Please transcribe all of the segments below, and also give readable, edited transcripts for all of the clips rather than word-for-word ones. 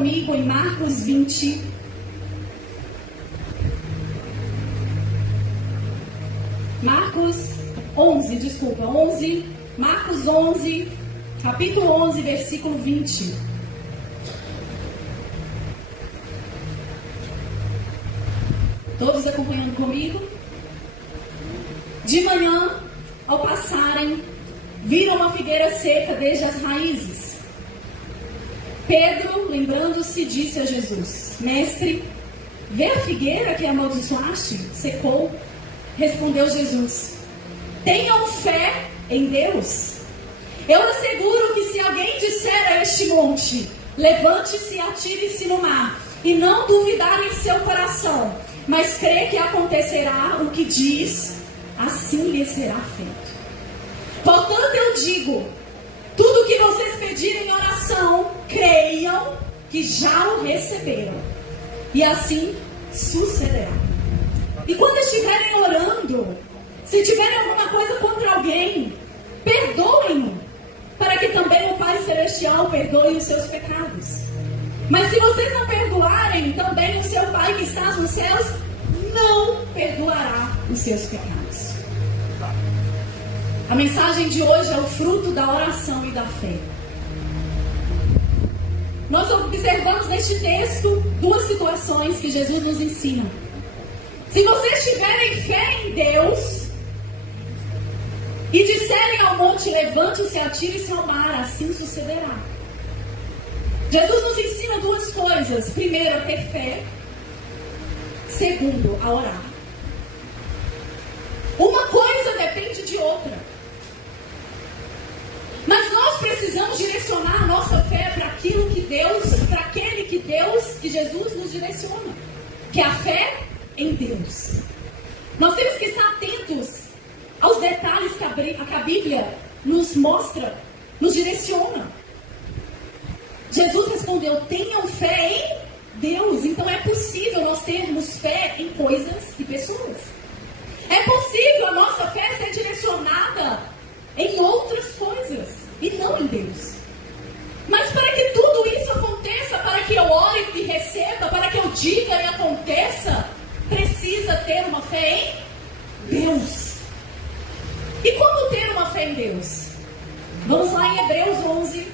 comigo em Marcos 20. Marcos 11, capítulo 11, versículo 20. Todos acompanhando comigo? De manhã, ao passarem, viram uma figueira seca desde as raízes. Pedro, lembrando-se, disse a Jesus: Mestre, vê a figueira que amaldiçoaste? Secou. Respondeu Jesus: tenham fé em Deus. Eu asseguro que se alguém disser a este monte, levante-se e atire-se no mar, e não duvidar em seu coração, mas crê que acontecerá o que diz, assim lhe será feito. Portanto eu digo, tudo que vocês pedirem em oração, creiam que já o receberam, e assim sucederá. E quando estiverem orando, se tiverem alguma coisa contra alguém, perdoem-no, para que também o Pai Celestial perdoe os seus pecados. Mas se vocês não perdoarem, também o seu Pai que está nos céus não perdoará os seus pecados. A mensagem de hoje é o fruto da oração e da fé. Nós observamos neste texto duas situações que Jesus nos ensina. Se vocês tiverem fé em Deus e disserem ao monte, levante-se e atire-se ao mar, assim sucederá. Jesus nos ensina duas coisas. Primeiro, a ter fé. Segundo, a orar. Uma coisa depende de outra. Mas nós precisamos direcionar a nossa fé para aquilo que Deus, para aquele que Jesus nos direciona, que é a fé em Deus. Nós temos que estar atentos aos detalhes que a Bíblia nos mostra, nos direciona. Jesus respondeu: tenham fé em Deus. Então é possível nós termos fé em coisas e pessoas. É possível a nossa fé ser direcionada em outras coisas e não em Deus. Mas para que tudo isso aconteça, para que eu ore e receba, para que eu diga e aconteça, precisa ter uma fé em Deus. E como ter uma fé em Deus? Vamos lá em Hebreus 11.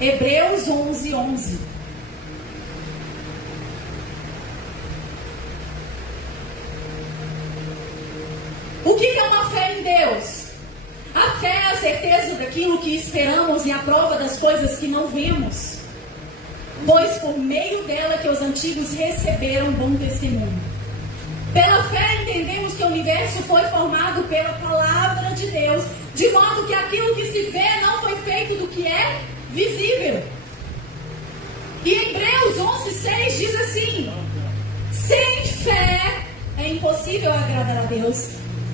Hebreus 11, 11. O que é uma fé em Deus? A fé é a certeza daquilo que esperamos e a prova das coisas que não vemos. Pois por meio dela que os antigos receberam bom testemunho. Pela fé entendemos que o universo foi formado pela palavra de Deus, de modo que aquilo que se vê não foi feito do que é visível. E Hebreus 11:6 diz assim: sem fé é impossível agradar a Deus,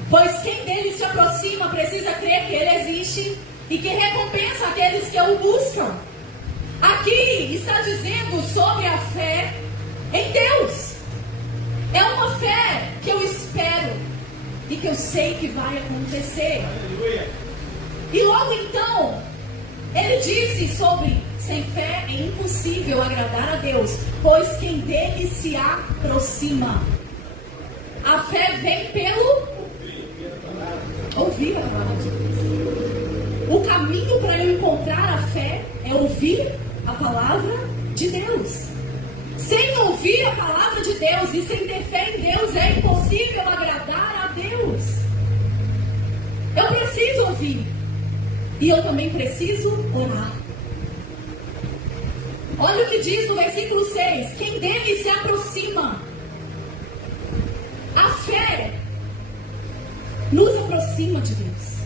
pois quem dele se aproxima precisa crer que ele existe e que recompensa aqueles que o buscam. Aqui está dizendo sobre a fé em Deus. É uma fé que eu espero e que eu sei que vai acontecer. Aleluia. E logo então, ele disse sobre sem fé é impossível agradar a Deus, pois quem dele se aproxima. A fé vem pelo ouvir a palavra de Deus. O caminho para eu encontrar a fé é ouvir a palavra de Deus. Sem ouvir a palavra de Deus e sem ter fé em Deus é impossível agradar a Deus. Eu preciso ouvir. E eu também preciso orar. Olha o que diz no versículo 6. Quem dele se aproxima. A fé nos aproxima de Deus.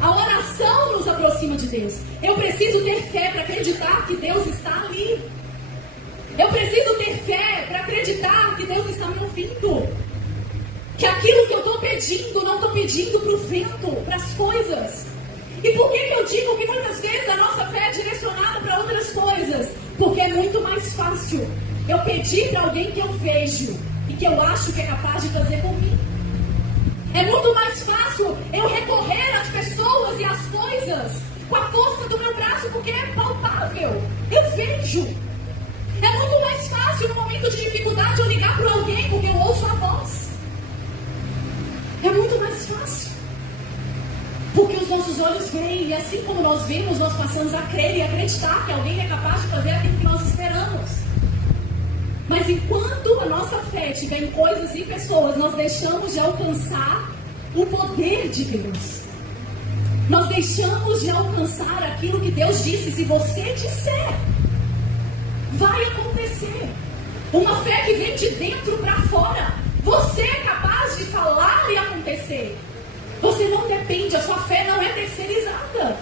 A oração nos aproxima de Deus. Eu preciso ter fé para acreditar que Deus está ali. Eu preciso ter fé para acreditar que Deus está me ouvindo. Que aquilo que eu estou pedindo, não estou pedindo para o vento, para as coisas. E por que eu digo que muitas vezes a nossa fé é direcionada para outras coisas? Porque é muito mais fácil eu pedir para alguém que eu vejo e que eu acho que é capaz de fazer por mim. É muito mais fácil eu recorrer às pessoas e às coisas com a força do meu braço, porque é palpável. vejo. É muito mais fácil no momento de dificuldade eu ligar para alguém porque eu ouço a voz. É muito mais fácil. Porque os nossos olhos veem, e assim como nós vemos, nós passamos a crer e acreditar que alguém é capaz de fazer aquilo que nós esperamos. Mas enquanto a nossa fé estiver em coisas e pessoas, nós deixamos de alcançar o poder de Deus. Nós deixamos de alcançar aquilo que Deus disse. Se você disser, vai acontecer. Uma fé que vem de dentro para fora. Você é capaz de falar e acontecer. Você não depende, a sua fé não é terceirizada.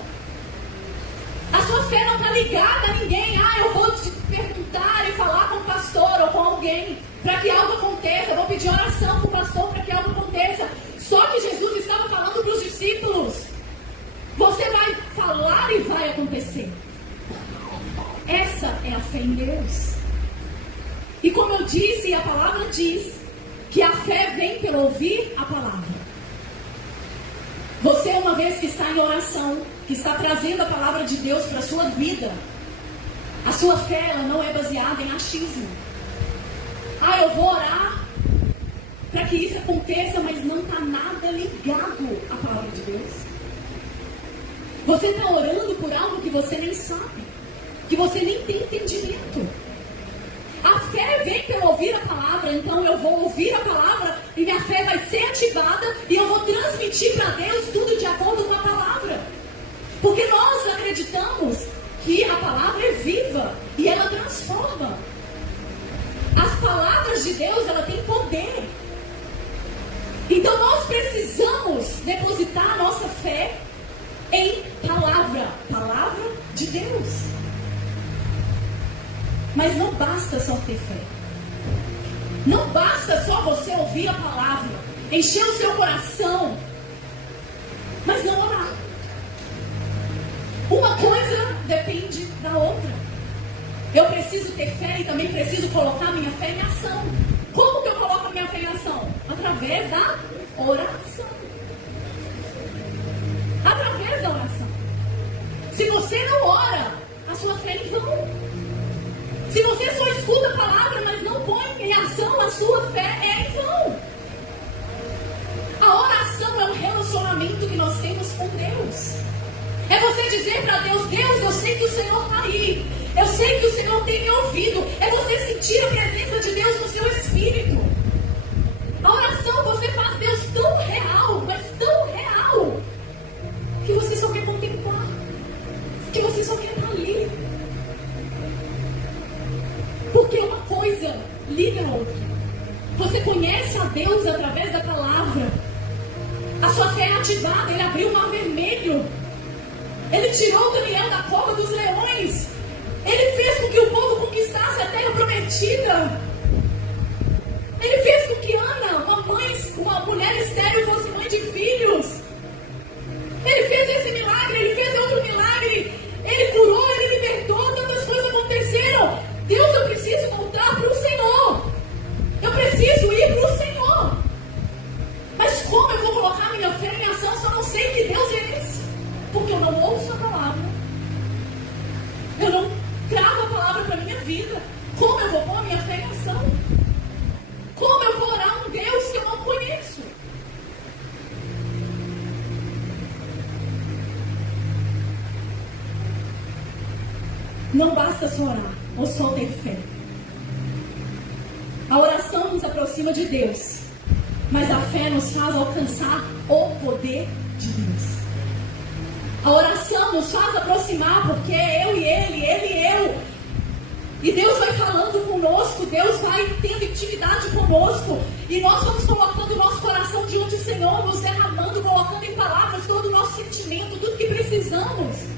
A sua fé não está ligada a ninguém. Eu vou te perguntar e falar com o pastor ou com alguém para que algo aconteça. Eu vou pedir oração para o pastor para que algo aconteça. Só que Jesus estava falando para os discípulos. Você vai falar e vai acontecer. Essa é a fé em Deus. E como eu disse, a palavra diz que a fé vem pelo ouvir a palavra. Você, uma vez que está em oração, que está trazendo a palavra de Deus para a sua vida, a sua fé ela não é baseada em achismo. Eu vou orar para que isso aconteça, mas não está nada ligado à palavra de Deus. Você está orando por algo que você nem sabe, que você nem tem entendimento. A fé vem pelo ouvir a palavra, então eu vou ouvir a palavra e minha fé vai ser ativada e eu vou transmitir para Deus tudo de acordo com a palavra. Porque nós acreditamos que a palavra é viva e ela transforma. As palavras de Deus, ela tem poder. Então nós precisamos depositar a nossa fé em palavra de Deus. Mas não basta só ter fé. Não basta só você ouvir a palavra, encher o seu coração, mas não orar. Uma coisa depende da outra. Eu preciso ter fé e também preciso colocar minha fé em ação. Como que eu coloco a minha fé em ação? Através da oração. Através da oração. Se você não ora, a sua fé é em vão. Se você só escuta a palavra, mas não põe em ação, a sua fé é em vão. A oração é um relacionamento que nós temos com Deus. É você dizer para Deus, Deus, eu sei que o Senhor está aí. Eu sei que o Senhor tem me ouvido. É você sentir a presença de Deus no seu espírito. A oração você faz Deus tão real, mas tão real, que você só quer contemplar. Que você só quer estar ali. Porque uma coisa liga a outra. Você conhece a Deus através da palavra. A sua fé é ativada. Ele abriu o mar vermelho. Ele tirou Daniel da cova dos leões. Ele fez com que o povo conquistasse a terra prometida. Ele fez com que Ana, uma mulher estéril, fosse mãe de filhos. Ele fez esse milagre, ele fez outro milagre. Ele curou, ele libertou, tantas coisas aconteceram. Deus, eu preciso voltar para o Senhor. Eu preciso ir para o Senhor. Mas como eu vou colocar minha fé em ação se eu não sei que Deus é esse? Porque eu não ouço a palavra. Eu não trago a palavra para a minha vida. Como eu vou pôr a minha fé em ação? Como eu vou orar um Deus que eu não conheço? Não basta só orar ou só ter fé. A oração nos aproxima de Deus, mas a fé nos faz alcançar o poder de Deus. A oração nos faz aproximar, porque é eu e ele e eu. E Deus vai falando conosco, Deus vai tendo intimidade conosco. E nós vamos colocando o nosso coração diante do Senhor, nos derramando, colocando em palavras todo o nosso sentimento, tudo que precisamos.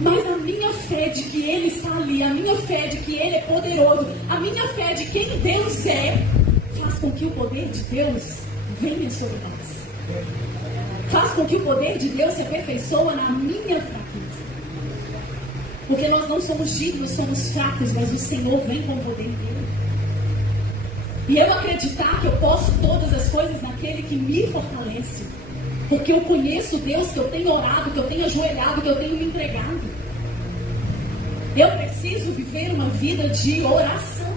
Mas a minha fé de que Ele está ali, a minha fé de que Ele é poderoso, a minha fé de quem Deus é, faz com que o poder de Deus venha sobre nós. Faz com que o poder de Deus se aperfeiçoe na minha fraqueza. Porque nós não somos dignos, somos fracos, mas o Senhor vem com o poder dele. E eu acreditar que eu posso todas as coisas naquele que me fortalece. Porque eu conheço Deus, que eu tenho orado, que eu tenho ajoelhado, que eu tenho me entregado. Eu preciso viver uma vida de oração.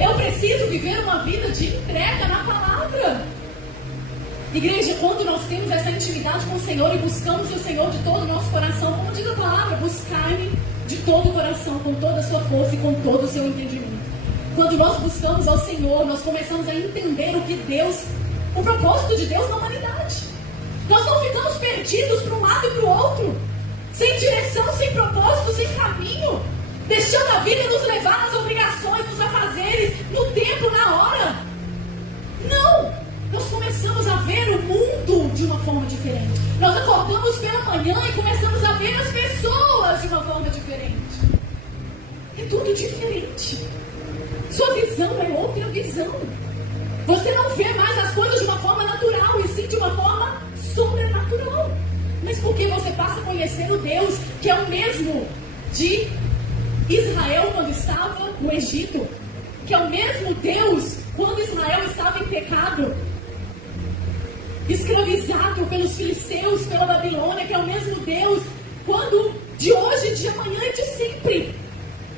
Eu preciso viver uma vida de entrega na palavra. Igreja, quando nós temos essa intimidade com o Senhor e buscamos o Senhor de todo o nosso coração, como diz a palavra, buscar-me de todo o coração, com toda a sua força e com todo o seu entendimento. Quando nós buscamos ao Senhor, nós começamos a entender o propósito de Deus na humanidade. Nós não ficamos perdidos para um lado e para o outro, sem direção, sem propósito, sem caminho, deixando a vida nos levar nas obrigações, nos afazeres, no tempo, na hora. Não! Nós começamos a ver o mundo de uma forma diferente. Nós acordamos pela manhã e começamos a ver as pessoas de uma forma diferente. É tudo diferente. Sua visão é outra visão. Você não vê mais as coisas de uma forma natural, e sim de uma forma sobrenatural. Mas porque você passa a conhecer o Deus que é o mesmo de Israel quando estava no Egito, que é o mesmo Deus quando Israel estava em pecado, escravizado pelos filisteus, pela Babilônia, que é o mesmo Deus quando de hoje, de amanhã e de sempre.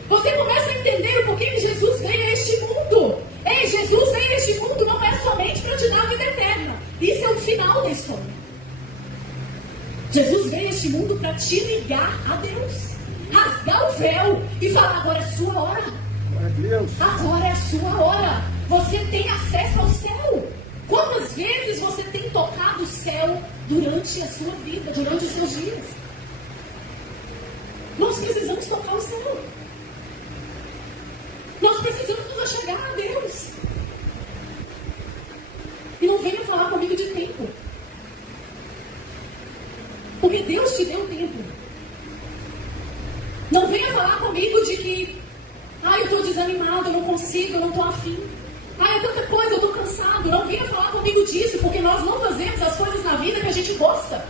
Você começa a entender o porquê que Jesus veio a este mundo. Ei, Jesus veio a este mundo não é somente para te dar a vida eterna. Isso é o final da história. Jesus veio a este mundo para te ligar a Deus, rasgar o véu e falar: agora é a sua hora. Agora é a sua hora. Você tem acesso ao céu. Quantas vezes você tem tocado o céu durante a sua vida, durante os seus dias? Nós precisamos tocar o céu. Nós precisamos nos achegar a Deus. E não venha falar comigo de tempo. Porque Deus te deu tempo. Não venha falar comigo de que eu estou desanimado, eu não consigo, eu não estou afim. É tanta coisa, eu estou cansado. Não venha falar comigo disso, porque nós não fazemos as coisas na vida que a gente gosta.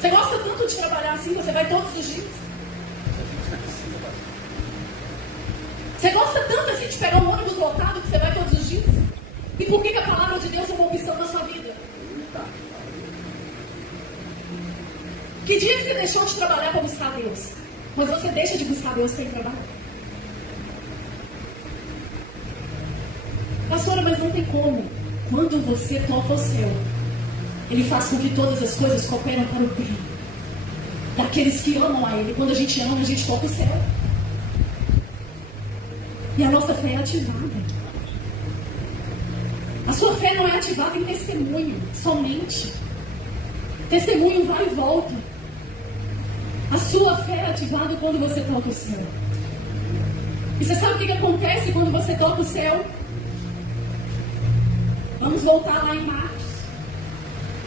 Você gosta tanto de trabalhar assim, você vai todos os dias. Você gosta tanto assim de pegar um ônibus lotado que você vai todos os dias? E por que a palavra de Deus é uma opção na sua vida? Que dia que você deixou de trabalhar para buscar Deus? Mas você deixa de buscar Deus para ir trabalhar? Pastora, mas não tem como. Quando você toca o céu, Ele faz com que todas as coisas cooperam para o bem daqueles que amam a Ele. Quando a gente ama, a gente toca o céu. E a nossa fé é ativada. A sua fé não é ativada em testemunho, somente. Testemunho vai e volta. A sua fé é ativada quando você toca o céu. E você sabe o que acontece quando você toca o céu? Vamos voltar lá em Marcos.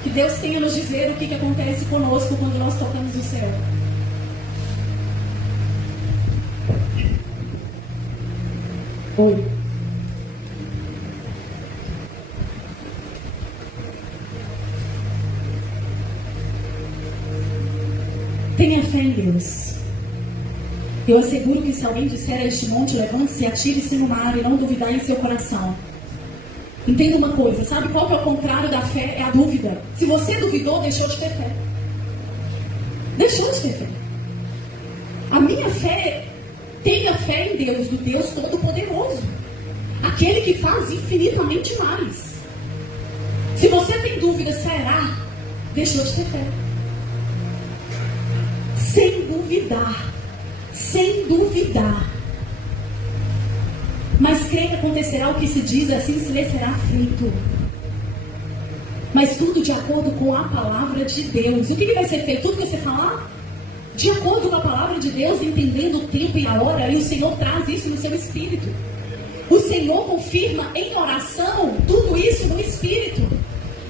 Que Deus tenha a nos dizer o que acontece conosco quando nós tocamos o céu. Oi. Tenha fé em Deus. Eu asseguro que se alguém disser a este monte, levante-se e atire-se no mar, e não duvidar em seu coração. Entenda uma coisa, sabe qual que é o contrário da fé? É a dúvida. Se você duvidou, deixou de ter fé. Deixou de ter fé. A minha fé, tenha fé em Deus, do Deus Todo-Poderoso. Aquele que faz infinitamente mais. Se você tem dúvida, será? Deixou de ter fé. Sem duvidar. Sem duvidar. Mas crê que acontecerá o que se diz, assim se lhe será feito. Mas tudo de acordo com a palavra de Deus. O que vai ser feito? Tudo que você falar? De acordo com a palavra de Deus, entendendo o tempo e a hora, e o Senhor traz isso no seu espírito. O Senhor confirma em oração tudo isso no espírito.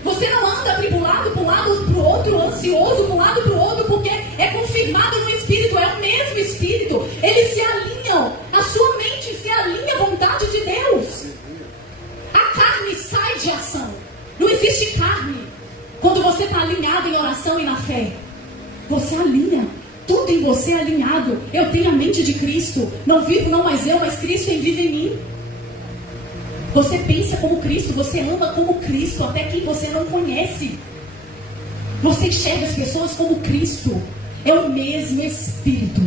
Você não anda atribulado para um lado para o outro, ansioso para um lado para o outro, porque é confirmado no espírito, é o mesmo espírito. Eles se alinham, a sua mente se alinha à vontade de Deus. A carne sai de ação. Não existe carne quando você está alinhado em oração e na fé. Você alinha. Tudo em você é alinhado. Eu tenho a mente de Cristo. Não vivo não mais eu, mas Cristo vive em mim. Você pensa como Cristo, você ama como Cristo, até quem você não conhece. Você enxerga as pessoas como Cristo. É o mesmo Espírito.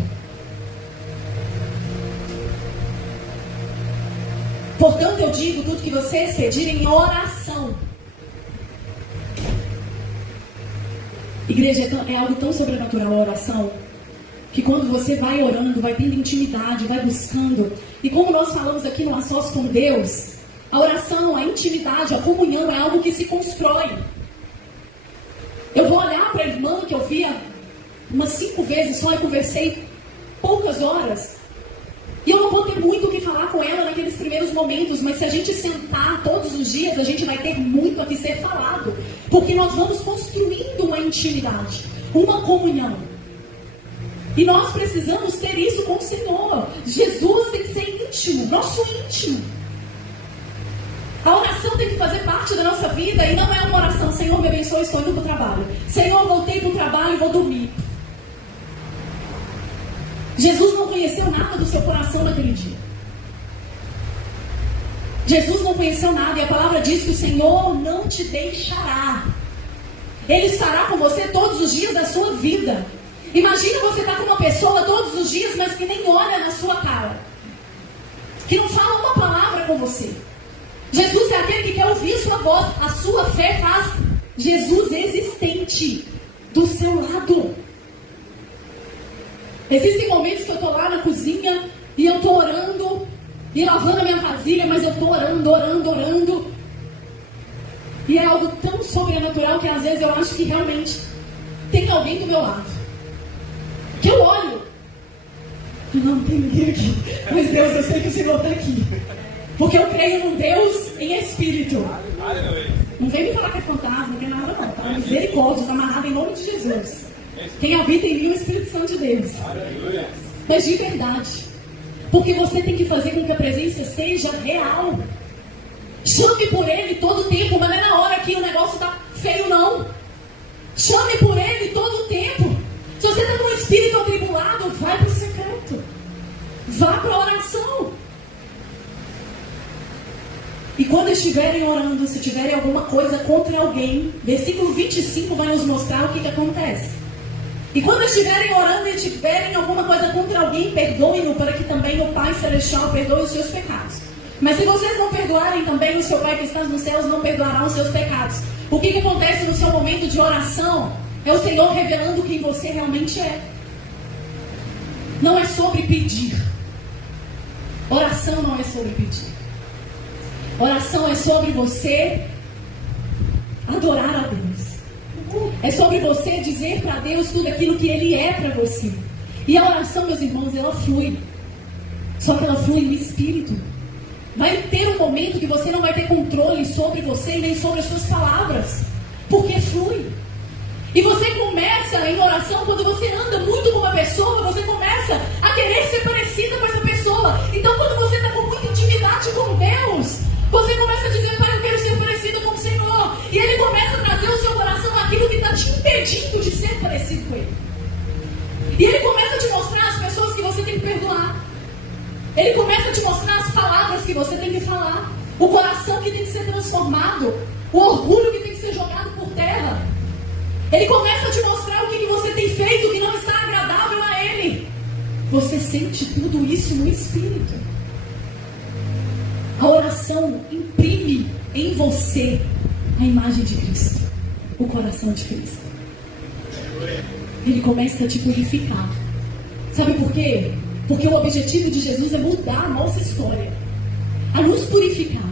Portanto, eu digo, tudo que vocês pedirem em oração. Igreja, é algo tão sobrenatural a oração, que quando você vai orando, vai tendo intimidade, vai buscando. E como nós falamos aqui no A Sós com Deus, a oração, a intimidade, a comunhão é algo que se constrói. Eu vou olhar para a irmã que eu via umas 5 vezes só, e conversei poucas horas. E eu não vou ter muito o que falar com ela naqueles primeiros momentos, mas se a gente sentar todos os dias, a gente vai ter muito a que ser falado. Porque nós vamos construindo uma intimidade, uma comunhão. E nós precisamos ter isso com o Senhor. Jesus tem que ser íntimo, nosso íntimo. A oração tem que fazer parte da nossa vida e não é uma oração, Senhor me abençoe, estou indo para o trabalho. Senhor, voltei para o trabalho e vou dormir. Jesus não conheceu nada do seu coração naquele dia. Jesus não conheceu nada, e a palavra diz que o Senhor não te deixará. Ele estará com você todos os dias da sua vida. Imagina você estar com uma pessoa todos os dias, mas que nem olha na sua cara, que não fala uma palavra com você. Jesus é aquele que quer ouvir a sua voz. A sua fé faz Jesus existente do seu lado. Existem momentos que eu estou lá na cozinha e eu estou orando e lavando a minha vasilha, mas eu estou orando. E é algo tão sobrenatural que às vezes eu acho que realmente tem alguém do meu lado. Que eu olho e não tem ninguém aqui. Mas Deus, eu sei que o Senhor está aqui. Porque eu creio num Deus em espírito. Não vem me falar que é fantasma, não tem nada não. Tá? Misericórdia, está amarrado em nome de Jesus. Quem habita em mim é o Espírito Santo de Deus. Mas de verdade. Porque você tem que fazer com que a presença seja real. Chame por Ele todo o tempo, mas não é na hora que o negócio está feio não. Chame por Ele todo o tempo. Se você está com o espírito atribulado, vai para o secreto. Vá para a oração. E quando estiverem orando, se tiverem alguma coisa contra alguém, versículo 25 vai nos mostrar o que acontece. E quando estiverem orando e tiverem alguma coisa contra alguém, perdoem-no, para que também o Pai Celestial perdoe os seus pecados. Mas se vocês não perdoarem também, o seu Pai que está nos céus não perdoará os seus pecados. O que acontece no seu momento de oração é o Senhor revelando quem você realmente é. Não é sobre pedir. Oração não é sobre pedir. Oração é sobre você adorar a Deus. É sobre você dizer para Deus tudo aquilo que Ele é para você. E a oração, meus irmãos, ela flui. Só que ela flui no Espírito. Vai ter um momento que você não vai ter controle sobre você e nem sobre as suas palavras. Porque flui. E você começa em oração, quando você anda muito com uma pessoa, você começa a querer ser parecida com essa pessoa. Então quando você está com muita intimidade com Deus, você começa a dizer, Pai, eu quero ser parecido com o Senhor. E Ele começa a trazer ao seu coração aquilo que está te impedindo de ser parecido com Ele. E Ele começa a te mostrar as pessoas que você tem que perdoar. Ele começa a te mostrar as palavras que você tem que falar. O coração que tem que ser transformado. O orgulho que tem que ser jogado por terra. Ele começa a te mostrar o que você tem feito que não está agradável a Ele. Você sente tudo isso no Espírito. A oração imprime em você a imagem de Cristo, o coração de Cristo. Ele começa a te purificar. Sabe por quê? Porque o objetivo de Jesus é mudar a nossa história, a nos purificar.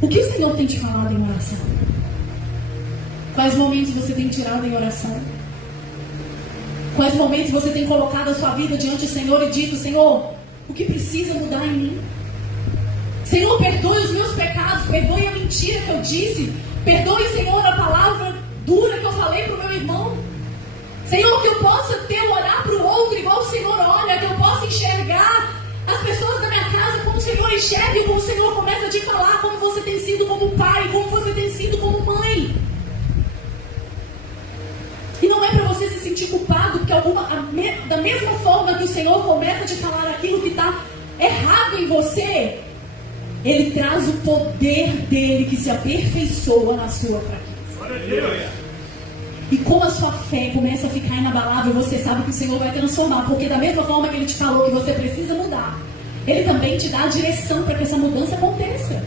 O que o Senhor tem te falado em oração? Quais momentos você tem tirado em oração? Quais momentos você tem colocado a sua vida diante do Senhor e dito, Senhor, o que precisa mudar em mim? Senhor, perdoe os meus pecados, perdoe a mentira que eu disse, perdoe, Senhor, a palavra dura que eu falei para o meu irmão. Senhor, que eu possa ter um olhar para o outro igual o Senhor olha, que eu possa enxergar as pessoas da minha casa como o Senhor enxerga e como o Senhor começa a te falar, como você tem sido como pai, como você tem sido como mãe. E não é para você se sentir culpado, porque da mesma forma que o Senhor começa a te falar aquilo que está errado em você, Ele traz o poder dele que se aperfeiçoa na sua fraqueza. E como a sua fé começa a ficar inabalável, você sabe que o Senhor vai transformar. Porque da mesma forma que Ele te falou que você precisa mudar, Ele também te dá a direção para que essa mudança aconteça.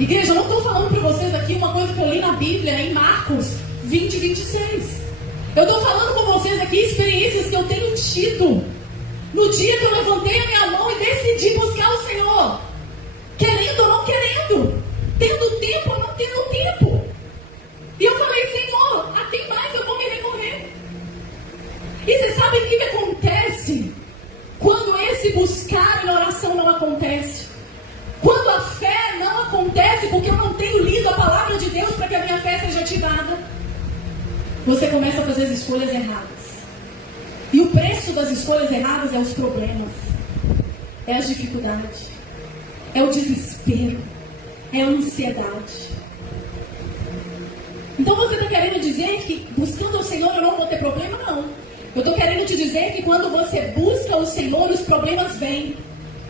Igreja, eu não estou falando para vocês aqui uma coisa que eu li na Bíblia, em Marcos 20, 26. Eu estou falando com vocês aqui experiências que eu tenho tido. No dia que eu levantei a minha mão e decidi buscar o Senhor. Querendo ou não querendo. Tendo tempo ou não tendo tempo. E eu falei, Senhor, a quem mais eu vou me recorrer? E você sabe o que acontece quando esse buscar em oração não acontece? Quando a fé não acontece porque eu não tenho lido a palavra de Deus para que a minha fé seja ativada, você começa a fazer as escolhas erradas. E o preço das escolhas erradas é os problemas, é as dificuldades, é o desespero, é a ansiedade. Então você está querendo dizer que buscando o Senhor eu não vou ter problema? Não. Eu estou querendo te dizer que quando você busca o Senhor, os problemas vêm.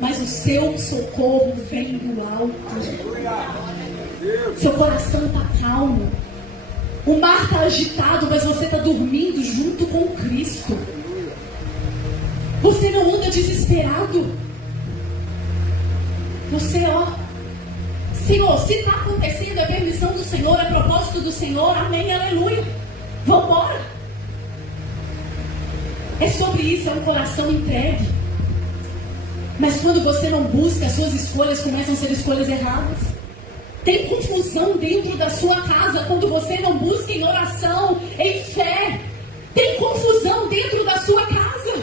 Mas o seu socorro vem do alto. Seu coração está calmo. O mar está agitado, mas você está dormindo junto com Cristo. Você não anda desesperado. Você, Senhor, se está acontecendo, é permissão do Senhor, é propósito do Senhor, amém, aleluia. Vamos embora. É sobre isso, é um coração entregue. Mas quando você não busca, as suas escolhas começam a ser escolhas erradas. Tem confusão dentro da sua casa quando você não busca em oração, em fé. Tem confusão dentro da sua casa.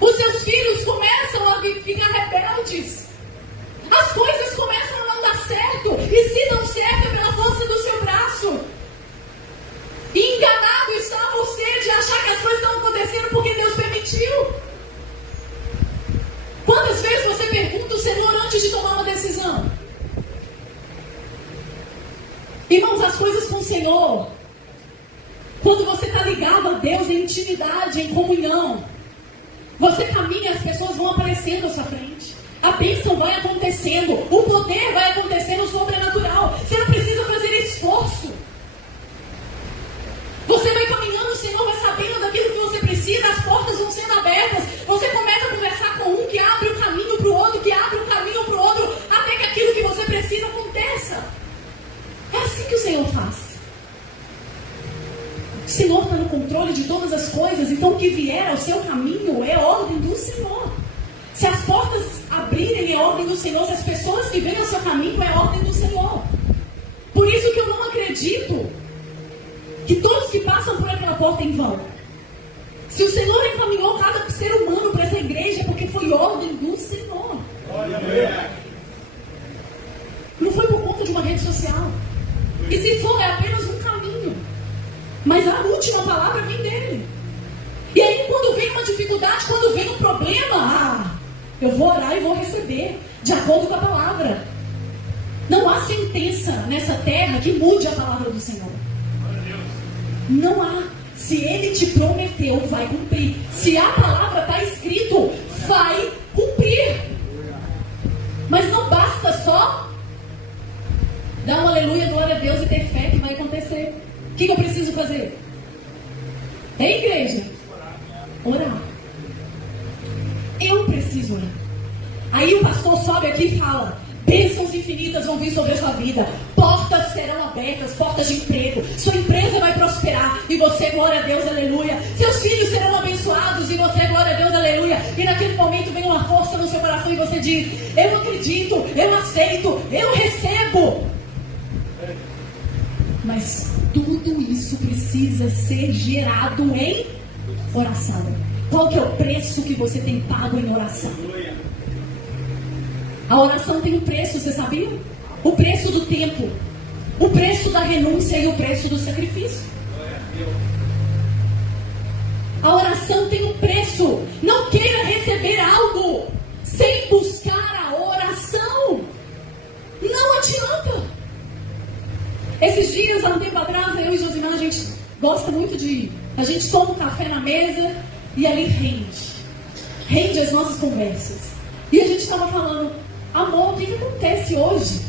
Os seus filhos começam a ficar rebeldes. As coisas começam a não dar certo. E se não certo é pela força do seu braço. E enganado está você de achar que as coisas estão acontecendo porque Deus permitiu. Quantas vezes você pergunta o Senhor antes de tomar uma decisão? Irmãos, as coisas com o Senhor, quando você está ligado a Deus em intimidade, em comunhão, você caminha, as pessoas vão aparecendo à sua frente. A bênção vai acontecendo, o poder vai acontecendo sobrenatural. Você não precisa fazer esforço. Você vai caminhando, o Senhor vai sabendo daquilo que você precisa, as portas vão sendo abertas. Você começa a conversar com um que abre o caminho para o outro, que abre o caminho para o outro, até que aquilo que você precisa aconteça. É assim que o Senhor faz. O Senhor está no controle de todas as coisas, então o que vier ao seu caminho é ordem do Senhor. Se as portas abrirem, é ordem do Senhor. Se as pessoas que vêm ao seu caminho, é ordem do Senhor. Por isso que eu não acredito que todos que passam por aquela porta em vão. Se o Senhor encaminhou cada ser humano para essa igreja, é porque foi ordem do Senhor. Não foi por conta de uma rede social. E se for, é apenas um caminho. Mas a última palavra vem dele. E aí quando vem uma dificuldade, quando vem um problema, eu vou orar e vou receber, de acordo com a palavra. Não há sentença nessa terra que mude a palavra do Senhor. Não há. Se Ele te prometeu, vai cumprir. Se a palavra está escrito, vai cumprir. Mas não basta só dar um aleluia, glória a Deus e ter fé que vai acontecer. O que eu preciso fazer? Igreja? Orar. Eu preciso orar. Aí o pastor sobe aqui e fala: bênçãos infinitas vão vir sobre a sua vida. Portas serão abertas, portas de emprego. Sua empresa vai prosperar. E você, glória a Deus, aleluia. Seus filhos serão abençoados. E você, glória a Deus, aleluia. E naquele momento vem uma força no seu coração e você diz: eu acredito, eu aceito, eu recebo. Mas tudo isso precisa ser gerado em oração. Qual que é o preço que você tem pago em oração? A oração tem um preço, você sabia? O preço do tempo, o preço da renúncia e o preço do sacrifício. A oração tem um preço. Não queira receber algo sem buscar a oração. Não adianta. Esses dias, há um tempo atrás, eu e Josimar, a gente gosta muito de... A gente toma um café na mesa e ali rende as nossas conversas. E a gente estava falando: amor, o que acontece hoje?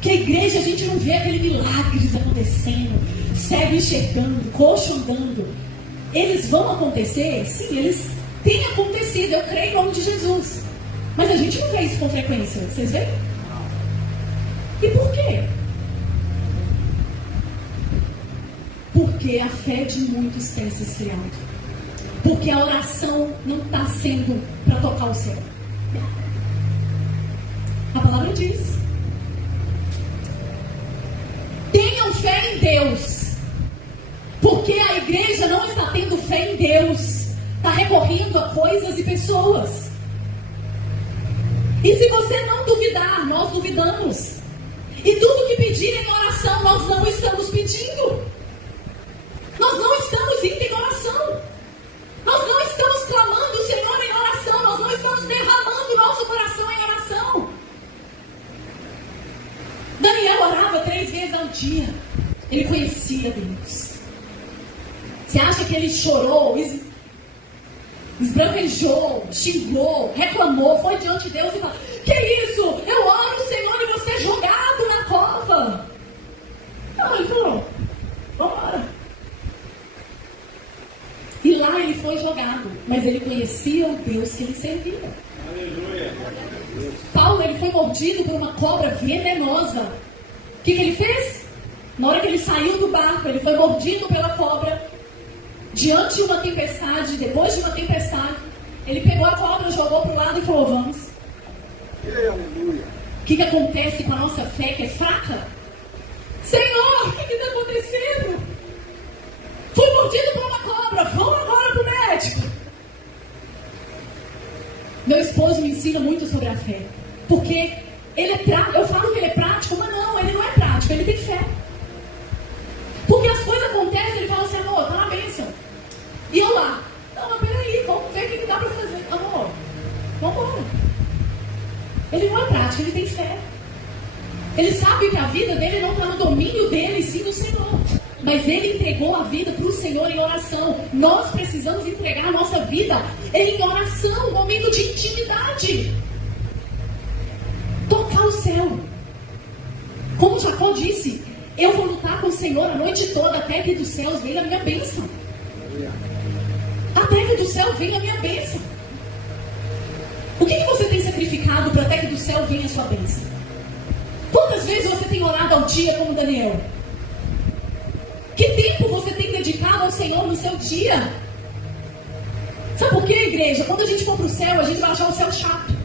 Que a igreja, a gente não vê aquele milagres acontecendo, cego enxergando, coxo andando. Eles vão acontecer? Sim, eles têm acontecido, eu creio em nome de Jesus. Mas a gente não vê isso com frequência, vocês veem? E por quê? Porque a fé de muitos tem se esfriado. Porque a oração não está sendo para tocar o céu. A palavra diz: tenham fé em Deus. Porque a igreja não está tendo fé em Deus, está recorrendo a coisas e pessoas. E se você não duvidar, nós duvidamos. E tudo que pedirem em oração, nós não estamos pedindo. Nós não estamos indo em oração. Nós não estamos clamando o Senhor em oração. Nós não estamos derramando o nosso coração em oração. Daniel orava 3 vezes ao dia. Ele conhecia Deus. Você acha que ele chorou, esbravejou, xingou, reclamou, foi diante de Deus e falou: que isso? Eu oro, Senhor, e você é jogado na cova. Não, ele falou: vambora. E lá ele foi jogado, mas ele conhecia o Deus que ele servia. Aleluia. Paulo, ele foi mordido por uma cobra venenosa. O que ele fez? Na hora que ele saiu do barco, ele foi mordido pela cobra. Diante de uma tempestade, depois de uma tempestade, ele pegou a cobra, jogou para o lado e falou: vamos. Aleluia. O que acontece com a nossa fé que é fraca? Senhor, o que está acontecendo? Fui mordido por uma cobra, vamos agora para o médico. Meu esposo me ensina muito sobre a fé. Porque ele é prático. Eu falo que ele é prático, mas não, ele não é prático, ele tem fé. Porque as coisas acontecem, ele fala assim: amor, tá uma bênção. E eu lá: não, mas peraí, vamos ver o que dá para fazer. Amor, vamos embora. Ele não é prático, ele tem fé. Ele sabe que a vida dele não está no domínio dele, sim do Senhor. Mas ele entregou a vida para o Senhor em oração. Nós precisamos entregar a nossa vida em oração, um momento de intimidade. Tocar o céu. Como Jacó disse: eu vou lutar com o Senhor a noite toda, até que dos céus venha a minha bênção. Até que do céu venha a minha bênção. O que você tem sacrificado para até que do céu venha a sua bênção? Quantas vezes você tem orado ao dia como Daniel? Que tempo você tem dedicado ao Senhor no seu dia? Sabe por quê, igreja? Quando a gente for para o céu, a gente vai achar o céu chato.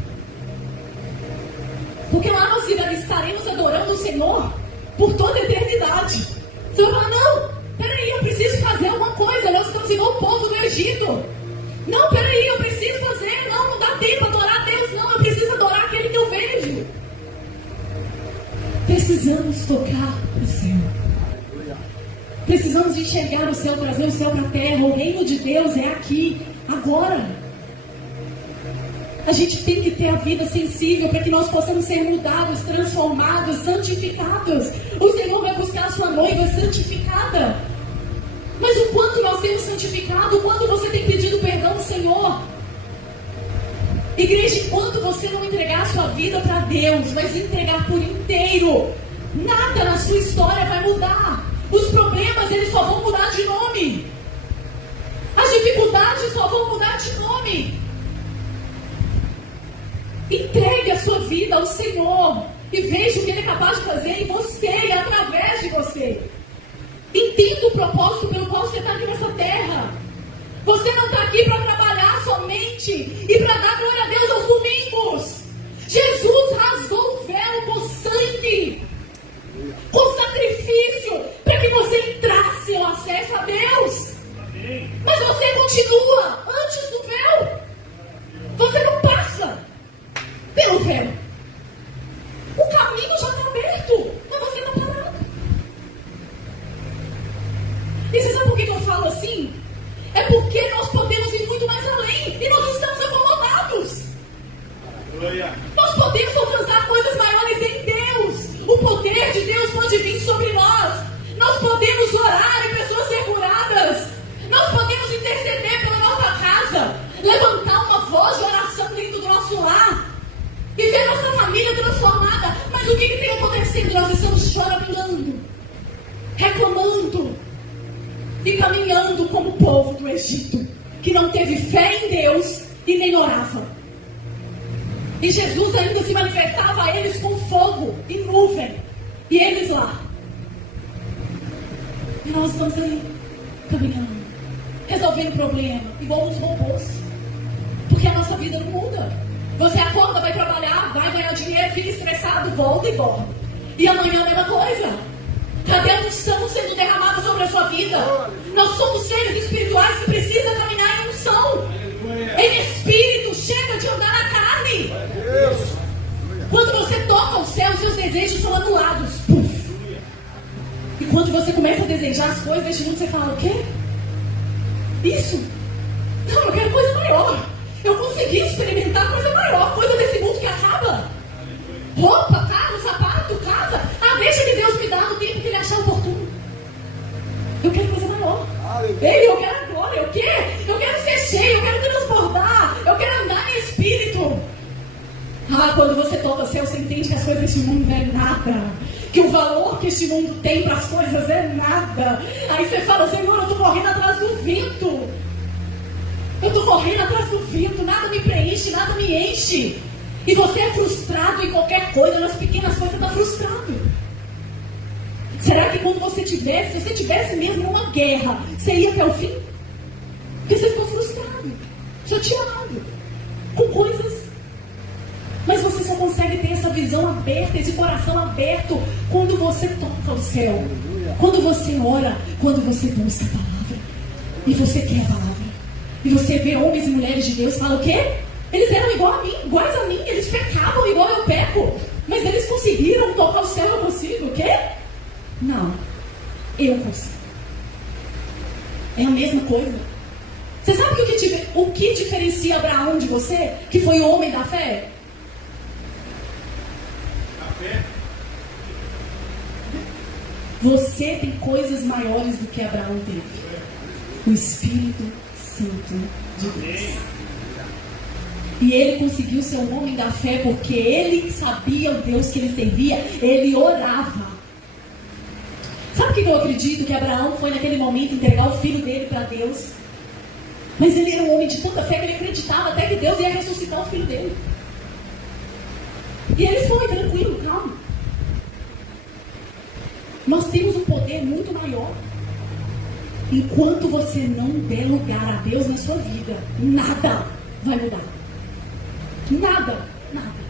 Porque lá nós estaremos adorando o Senhor por toda a eternidade. Você vai falar: não, peraí, eu preciso fazer alguma coisa. Nós estamos igual o povo do Egito. Não, peraí, eu preciso fazer. Não dá tempo para adorar a Deus. Não, eu preciso adorar aquele que eu vejo. Precisamos tocar o céu. Precisamos enxergar o céu, trazer o céu para a terra. O reino de Deus é aqui, agora. A gente tem que ter a vida sensível para que nós possamos ser mudados, transformados, santificados. O Senhor vai buscar a sua noiva santificada. Mas o quanto nós temos santificado, o quanto você tem pedido perdão ao Senhor? Igreja, enquanto você não entregar a sua vida para Deus, mas entregar por inteiro, nada na sua história vai mudar. Os problemas, eles só vão mudar de nome. As dificuldades só vão mudar de nome. Entregue a sua vida ao Senhor e veja o que Ele é capaz de fazer em você e através de você. Entenda o propósito pelo qual você está aqui nessa terra. Você não está aqui para trabalhar somente e para dar glória a Deus aos domingos. Jesus rasgou o véu com sangue, com sacrifício, para que você entrasse no acesso a Deus. Mas você continua antes do véu. Você não passa pelo véu. O caminho já está aberto, mas você está parado. E você sabe por que eu falo assim? É porque nós podemos ir muito mais além e nós estamos acomodados. Nós podemos alcançar coisas maiores em Deus. O poder de Deus pode vir sobre nós. Nós podemos orar e pessoas ser curadas. Nós podemos interceder pela nossa casa, levantar uma voz de oração dentro do nosso lar e ver nossa família transformada. Mas o que tem acontecendo nas e caminhando como o povo do Egito, que não teve fé em Deus e nem orava. E Jesus ainda se manifestava a eles com fogo e nuvem, e eles lá. E nós estamos aí, caminhando, resolvendo problema, igual os robôs. Porque a nossa vida não muda. Você acorda, vai trabalhar, vai ganhar dinheiro, fica estressado, volta e dorme. E amanhã a mesma coisa. Cadê a unção sendo derramada sobre a sua vida? Nós somos seres espirituais que precisam caminhar em unção. Em espírito, chega de andar na carne. Quando você toca o céu, seus desejos são anulados. Puf. E quando você começa a desejar as coisas deste mundo, você fala, o quê? Isso? Não, eu quero coisa maior. Eu consegui experimentar coisa maior, coisa desse mundo que acaba. Roupa, carro, sapato, casa. Ah, deixa que Deus me dá no tempo que Ele achar oportuno. Eu quero coisa maior. Ei, eu quero agora. Eu quero ser cheio, eu quero transbordar. Eu quero andar em espírito. Ah, quando você toca o céu, você entende que as coisas deste mundo não é nada. Que o valor que este mundo tem para as coisas é nada. Aí você fala, Senhor, eu estou correndo atrás do vento. Eu estou correndo atrás do vento, nada me preenche, nada me enche. E você é frustrado em qualquer coisa, nas pequenas coisas está frustrado. Será que quando você tivesse, se você tivesse mesmo uma guerra, você ia até o fim? Porque você ficou frustrado, chateado, com coisas. Mas você só consegue ter essa visão aberta, esse coração aberto, quando você toca o céu. Quando você ora, quando você busca a palavra. E você quer a palavra. E você vê homens e mulheres de Deus e fala o quê? Eles eram iguais a mim, eles pecavam igual eu peco. Mas eles conseguiram tocar o céu, eu consigo, o quê? Não, eu consigo. É a mesma coisa. Você sabe o que diferencia Abraão de você? Que foi o homem da fé? A fé. Você tem coisas maiores do que Abraão teve. O Espírito Santo de Deus. E ele conseguiu ser um homem da fé porque ele sabia o Deus que ele servia, ele orava. Sabe o que eu acredito? Que Abraão foi naquele momento entregar o filho dele para Deus. Mas ele era um homem de tanta fé que ele acreditava até que Deus ia ressuscitar o filho dele. E ele foi tranquilo, calmo. Nós temos um poder muito maior. Enquanto você não der lugar a Deus na sua vida, nada vai mudar. Nada, nada.